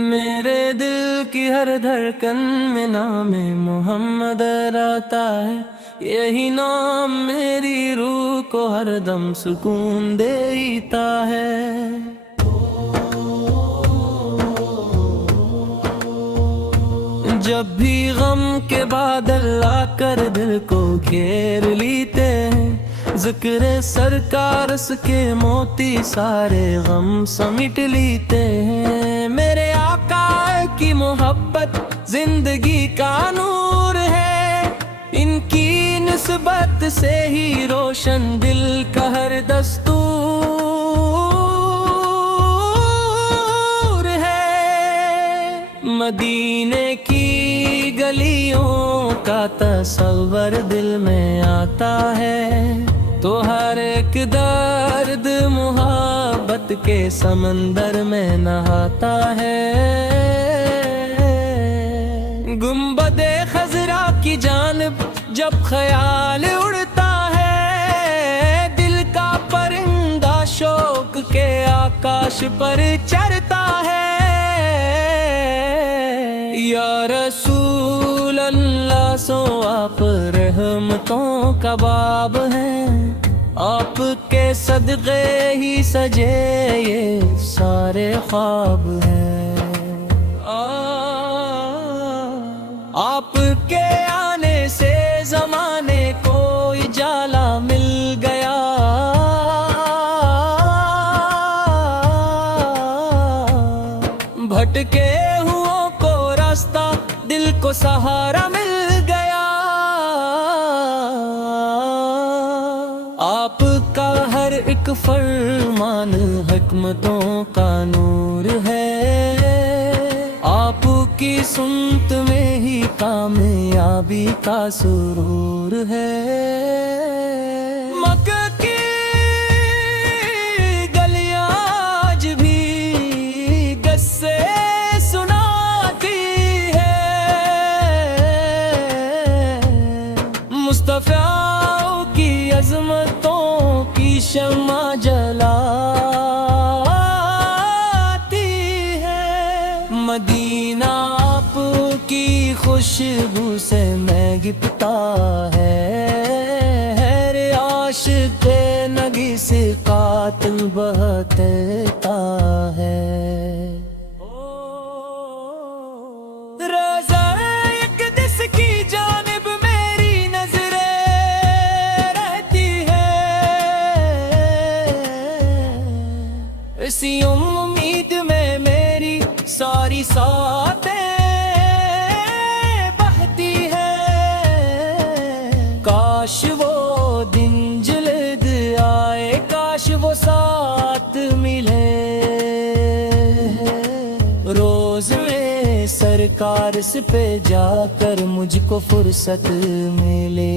میرے دل کی ہر دھڑکن میں نام محمد آتا ہے، یہی نام میری روح کو ہر دم سکون دیتا ہے۔ جب بھی غم کے بادل آ کر دل کو گھیر لیتے ہیں، ذکر سرکار اس کے موتی سارے غم سمیٹ لیتے ہیں۔ میرے آقا کی محبت زندگی کا نور ہے، ان کی نسبت سے ہی روشن دل کا ہر دستور ہے۔ مدینے کی گلیوں کا تصور دل میں آتا ہے، تو ہر ایک درد محبت کے سمندر میں نہاتا ہے۔ گنبد خضرا کی جانب جب خیال اڑتا ہے، دل کا پرندہ شوق کے آکاش پر چڑھتا ہے۔ یا رسول اللہ سو آپ رحمتوں کا باب ہیں، آپ کے صدقے ہی سجے یہ سارے خواب ہیں۔ آپ کے آنے سے زمانے کو اجالا مل گیا، بھٹکے ہوں کو راستہ دل کو سہارا مل گیا۔ آپ کا ہر ایک فرمان حکمتوں کا نور ہے، آپ کی سنت میں ہی کامیابی کا سرور ہے۔ مکہ کی گلیاں آج بھی قصے سناتی ہے، مصطفیٰ کی عظمتوں کی شمع جلاتی ہے۔ مدینہ آپ کی خوشبو سے مہکتا ہے، ہر عاشق نگیس قاتل بہتتا ہے۔ رضا ایک دس کی جانب میری نظریں رہتی ہے، اسی امید میں میری ساری ساتیں بہتی ہے۔ کاش وہ دن جلد آئے، کاش وہ ساتھ ملے، روز میں سرکار اس پہ جا کر مجھ کو فرصت ملے۔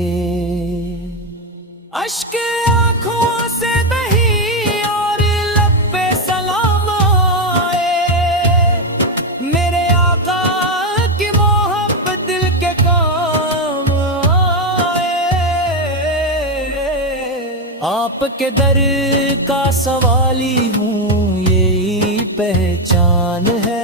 اشک آنکھوں سے بہی اور لب پہ سلام آئے، میرے آقا کی محبت دل کے کام آئے۔ آپ کے در کا سوالی ہوں یہی پہچان ہے،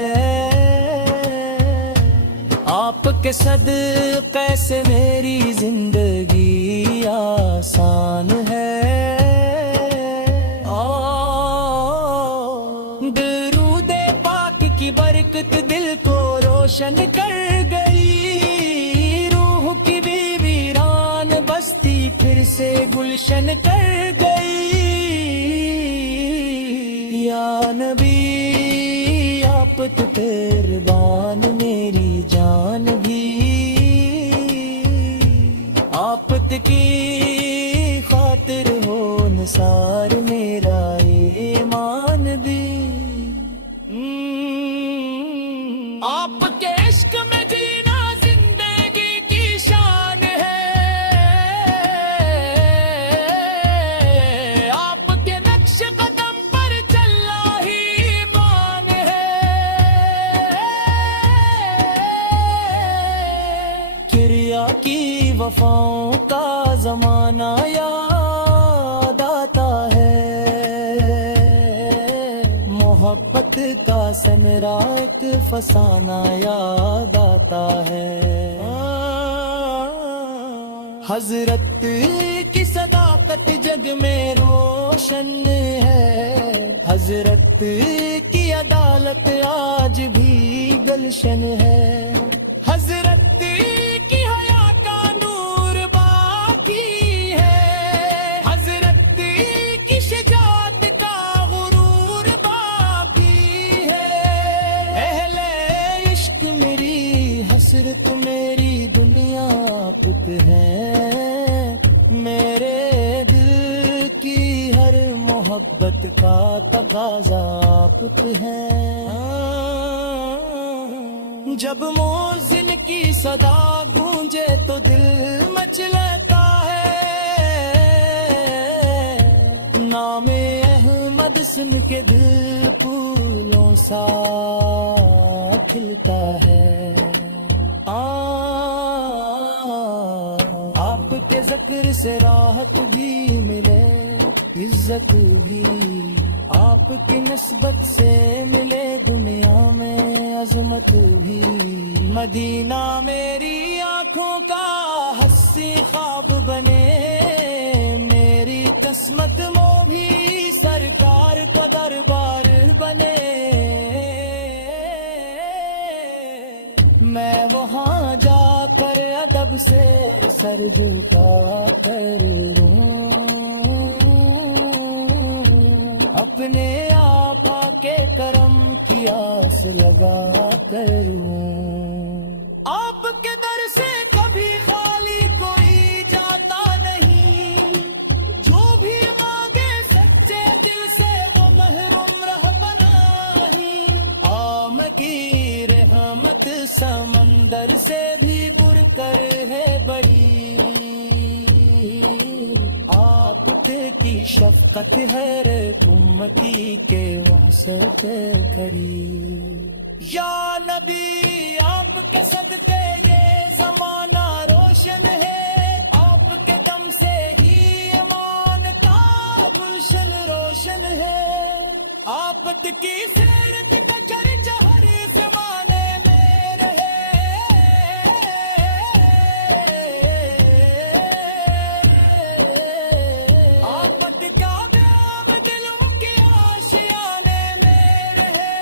آپ کے صدقے سے میری زندگی آسان ہے۔ درود پاک کی برکت دل کو روشن کر گئی، روح کی بھی ویران بستی پھر سے گلشن کر گئی۔ یا نبی آپ تو قربان میری جان بھی، آپ کی خاطر ہو نثار میرا ایمان بھی۔ آپ کے عشق میں جینا زندگی کی شان ہے، آپ کے نقش قدم پر چلنا ہی ایمان ہے۔ کریا کی وفاؤں کا زمانہ یاد آتا ہے، محبت کا سنرا ایک فسانہ یاد آتا ہے۔ حضرت کی صداقت جگ میں روشن ہے، حضرت کی عدالت آج بھی گلشن ہے، حضرت کی حیا کا نور باقی ہے، حضرت کی شجاعت کا غرور باقی ہے۔ اہل عشق میری حسرت میری دنیا پت ہے، میرے دل کی ہر محبت کا تقاضا پت ہے۔ جب مؤذن کی صدا گونجے تو دل مچلتا ہے، نام احمد سن کے دل پھولوں سا کھلتا ہے۔ آپ کے ذکر سے راحت بھی ملے، عزت بھی، آپ کی نسبت سے ملے دنیا میں عظمت بھی۔ مدینہ میری آنکھوں کا حسی خواب بنے، میری قسمت میں بھی سرکار کا دربار بنے، میں وہاں جا کر ادب سے سر جھکا کر روں، اپنے آقا کے کرم کی آس لگا کروں۔ آپ کے در سے کبھی خالی کوئی جاتا نہیں، جو بھی مانگے سچے دل سے وہ محروم رہ پناہی۔ عام کی رحمت سمندر سے بھی بڑھ کر ہے بڑی، آپ کی شفقت ہے امتی کے واسطے کھڑی۔ یا نبی آپ کے صدقے یہ زمانہ روشن ہے، آپ کے دم سے ہی ایمان کا گلشن روشن ہے، آپ کی سیرت کا چرچا ہر زمانے میں رہے، آپ کا نام دلوں کی آشیانے میں رہے۔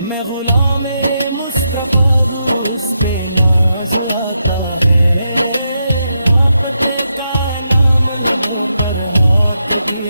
میں غلام مصطفیٰ ہوں، اس پہ ناز آتا ہے، آپ کا نام لبوں پر ہاتھ بھی